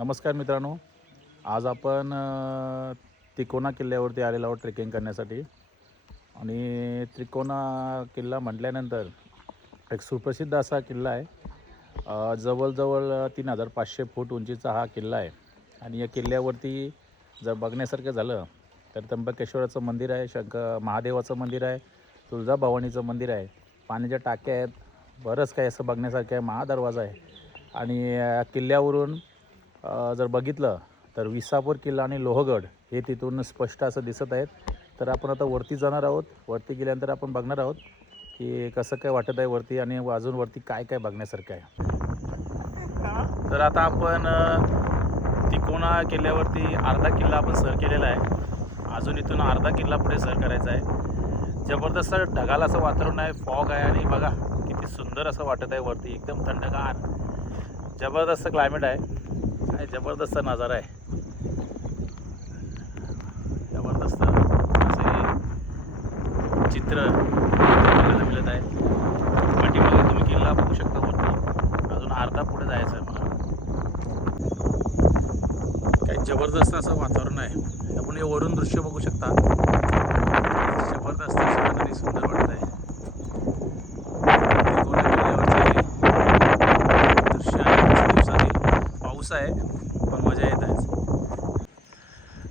नमस्कार मित्रांनो, आज आपण तिकोना किल्ल्यावरती आलेलो आहोत ट्रेकिंग करण्यासाठी. आणि तिकोना किल्ला म्हटल्यानंतर एक सुप्रसिद्ध असा किल्ला आहे. जवळजवळ 3500 फूट उंचीचा हा किल्ला आहे. आणि या किल्ल्यावरती जर बघण्यासारखं झालं तर त्र्यंबकेश्वराचं मंदिर आहे, महादेवाचं मंदिर आहे, तुळजाभवानीचं मंदिर आहे, पाण्याच्या टाक्या आहेत, बरंच काही असं बघण्यासारखं आहे. महादरवाजा आहे. आणि किल्ल्यावरून जर बघितलं तर विसापूर किल्ला आणि लोहगड हे तिथून स्पष्ट असं दिसत आहेत. तर आपण आता वरती जाणार आहोत. वरती गेल्यानंतर आपण बघणार आहोत की कसं काय वाटत आहे वरती आणि अजून वरती काय काय बघण्यासारखं आहे. तर आता आपण तिकोना किल्ल्यावरती अर्धा किल्ला आपण सर केलेला आहे. अजून इथून अर्धा किल्ला पुढे सर करायचा आहे. जबरदस्त ढगाळ असं वातावरण आहे, फॉग आहे आणि बघा किती सुंदर असं वाटत आहे. वरती एकदम थंडगार जबरदस्त क्लायमेट आहे. काय जबरदस्त नजारा आहे. जबरदस्त असे चित्र बघायला मिळत आहे. पाठीमागे तुम्ही किल्ला बघू शकता. वरती अजून अर्धा पुढे जायचं आहे मला. काय जबरदस्त असं वातावरण आहे. आपण हे वरून दृश्य बघू शकता. जबरदस्त असं आणि सुंदर वाटत आहे. दृश्य आहे. दिवसातील पाऊस आहे पण मजा येत आहे.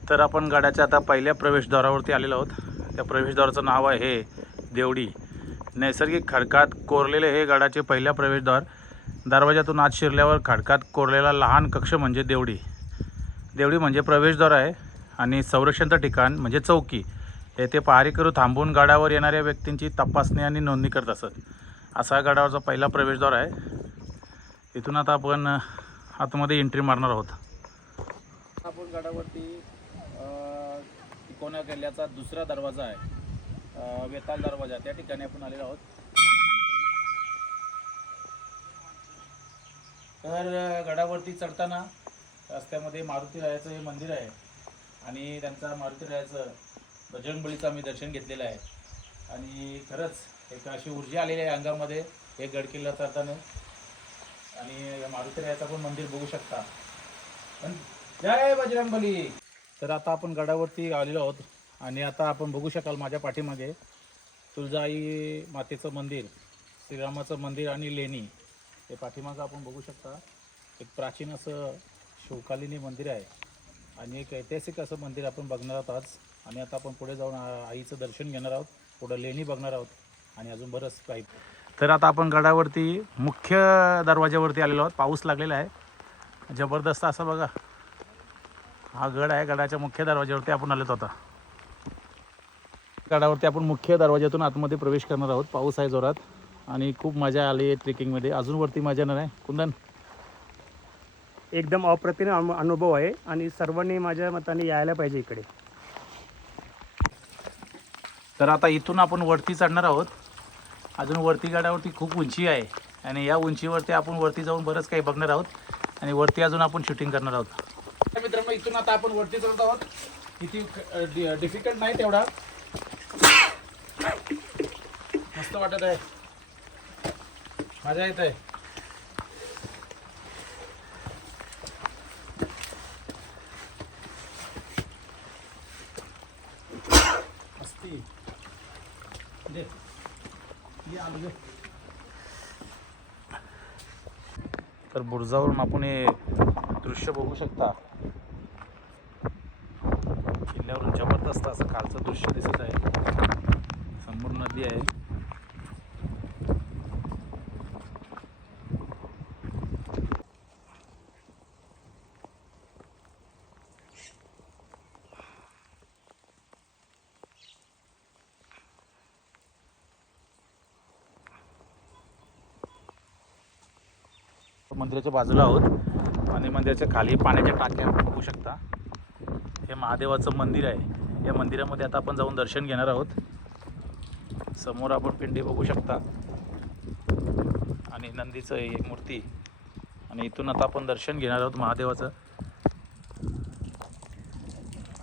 तर आपण गडाच्या आता पहिल्या प्रवेशद्वारावरती आलेलो आहोत. त्या प्रवेशद्वाराचं नाव आहे हे देवडी. नैसर्गिक खडकात कोरलेले हे गडाचे पहिल्या प्रवेशद्वार. दरवाजातून आत शिरल्यावर खडकात कोरलेला लहान कक्ष म्हणजे देवडी. देवडी म्हणजे प्रवेशद्वार आहे. आणि संरक्षणाचं ठिकाण म्हणजे चौकी. येथे पहारेकरू थांबून गडावर येणाऱ्या व्यक्तींची तपासणी आणि नोंदणी करत असत. असा गडावरचा पहिला प्रवेशद्वार आहे. इथून आता आपण आतमध्ये एंट्री मारणार आहोत. आपण गडावरती तिकोना किल्ल्याचा दुसरा दरवाजा आहे, वेताळ दरवाजा, त्या ठिकाणी आपण आलेलो आहोत. तर गडावरती चढताना रस्त्यामध्ये मारुती रायाचं हे मंदिर आहे आणि त्यांचा मारुती रायाचं बजरंगबलीचं आम्ही दर्शन घेतलेलं आहे. आणि खरंच एक अशी ऊर्जा आलेली आहे अंगामध्ये हे गडकिल्ला चढताना. आणि मारुती रायाचं पण मंदिर बघू शकता. पण जय बजरंगबली. तर आता आपण गडावरती आलेलो आहोत आणि आता आपण बघू शकाल माझ्या पाठीमागे तुळजाई मातेचं मंदिर, श्रीरामाचं मंदिर आणि लेणी हे पाठीमागं आपण बघू शकता. एक प्राचीन असं शिवकालीन मंदिर आहे आणि एक ऐतिहासिक असं मंदिर आपण बघणार आहोत आज. आणि आता आपण पुढे जाऊन आईचं दर्शन घेणार आहोत, पुढं लेणी बघणार आहोत आणि अजून बरंच काही. तर आता आपण गडावरती मुख्य दरवाज्यावरती आलेलो आहोत. पाऊस लागलेला आहे जबरदस्त असं बघा. हा गड आहे. गडाच्या मुख्य दरवाज्यावरती आपण आलेत. आता गडावरती आपण मुख्य दरवाज्यातून आतमध्ये प्रवेश करणार आहोत. पाऊस आहे जोरात आणि खूप मजा आली आहे ट्रेकिंगमध्ये. अजून वरती मजा येणार आहे. कुंदन एकदम अप्रतिम अनुभव आहे आणि सर्वांनी माझ्या मताने यायला पाहिजे इकडे. तर आता इथून आपण वरती चढणार आहोत. अजून वरती गडावरती खूप उंची आहे आणि या उंचीवरती आपण वरती जाऊन बरंच काही बघणार आहोत आणि वरती अजून आपण शूटिंग करणार आहोत. मित्रांनो, इथून आता आपण वरती चढत आहोत. किती डिफिकल्ट नाही तेवढा. मस्त वाटत आहे, मजा येत आहे. मस्ती दे आलो. तर बुरुजावरून आपण हे दृश्य बघू शकता. किल्ल्यावरून जबरदस्त असं कालचं दृश्य दिसत आहे. समोर नदी आहे. मंदिराच्या बाजूला आहोत आणि मंदिराच्या खाली पाण्याच्या टाक्या बघू शकता. हे महादेवाचं मंदिर आहे. या मंदिरामध्ये आता आपण जाऊन दर्शन घेणार आहोत. समोर आपण पिंडी बघू शकता आणि नंदीचं एक मूर्ती. आणि इथून आता आपण दर्शन घेणार आहोत महादेवाचं.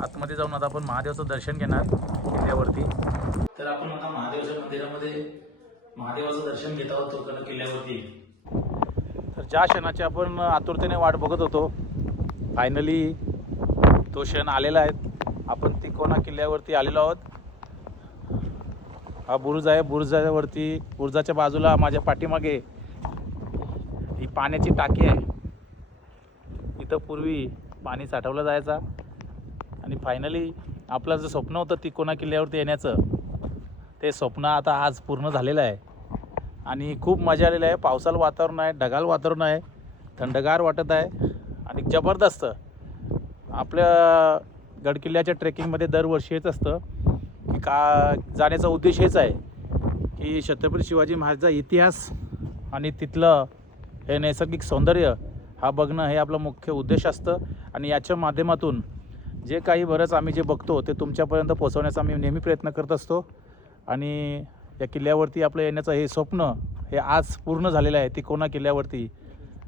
आतमध्ये जाऊन आता आपण महादेवाचं दर्शन घेणार किल्ल्यावरती. तर आपण आता महादेवाच्या मंदिरामध्ये महादेवाचं दर्शन घेत आहोत किल्ल्यावरती. तर ज्या क्षणाची आपण आतुरतेने वाट बघत होतो फायनली तो क्षण आलेला आहे. आपण तिकोना किल्ल्यावरती आलेलो आहोत. हा बुरुज आहे. बुरुजाच्या बाजूला माझ्या पाठीमागे ही पाण्याची टाकी आहे. इथं पूर्वी पाणी साठवलं जायचा. आणि फायनली आपलं जे स्वप्न होतं तिकोना किल्ल्यावरती येण्याचं, ते स्वप्न आता आज पूर्ण झालेलं आहे. आणि खूप मजा आलेली आहे. पावसाळं वातावरण आहे, ढगाळ वातावरण आहे, थंडगार वाटत आहे आणि जबरदस्त. आपल्या गडकिल्ल्याच्या ट्रेकिंगमध्ये दरवर्षी हेच असतं की का जाण्याचा उद्देश हेच आहे की छत्रपती शिवाजी महाराजांचा इतिहास आणि तिथलं हे नैसर्गिक सौंदर्य हा बघणं हे आपलं मुख्य उद्देश असतं. आणि याच्या माध्यमातून जे काही बरंच आम्ही जे बघतो ते तुमच्यापर्यंत पोहोचवण्याचा आम्ही नेहमी प्रयत्न करत असतो. आणि या किल्ल्यावरती आपलं येण्याचं हे स्वप्न हे आज पूर्ण झालेलं आहे. तिकोना किल्ल्यावरती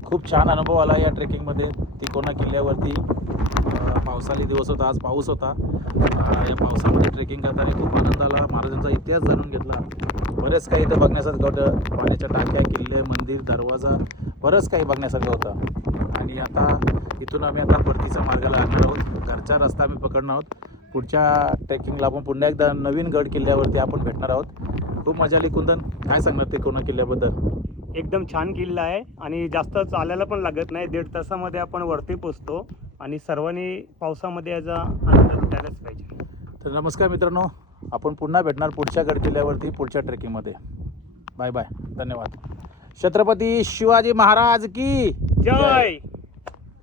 खूप छान अनुभव आला या ट्रेकिंगमध्ये. तिकोना किल्ल्यावरती पावसाळी दिवस होता, आज पाऊस होता. या पावसामध्ये ट्रेकिंग करताना खूप आनंद आला. महाराजांचा इतिहास जाणून घेतला. बरेच काही इथं बघण्यासारखं होतं. पाण्याच्या टाक्या, किल्ले, मंदिर, दरवाजा, बरंच काही बघण्यासारखं होतं. आणि आता इथून आम्ही आता परतीच्या मार्गाला आणणार आहोत. घरचा रस्ता आम्ही पकडणार आहोत. पुढच्या ट्रेकिंगला आपण पुन्हा एकदा नवीन गड किल्ल्यावरती आपण भेटणार आहोत. खूप मजा आली. कुंदन, काय सांगणार तिकोना किल्ल्याबद्दल? एकदम छान किल्ला आहे आणि जास्त चालायला पण लागत नाही. 1.5 तासामध्ये आपण वरती पोचतो आणि सर्वांनी पावसामध्ये याचा आनंद लुटायलाच पाहिजे. तर नमस्कार मित्रांनो, आपण पुन्हा भेटणार पुढच्या गड किल्ल्यावरती पुढच्या ट्रेकिंगमध्ये. बाय बाय, धन्यवाद. छत्रपती शिवाजी महाराज की जय.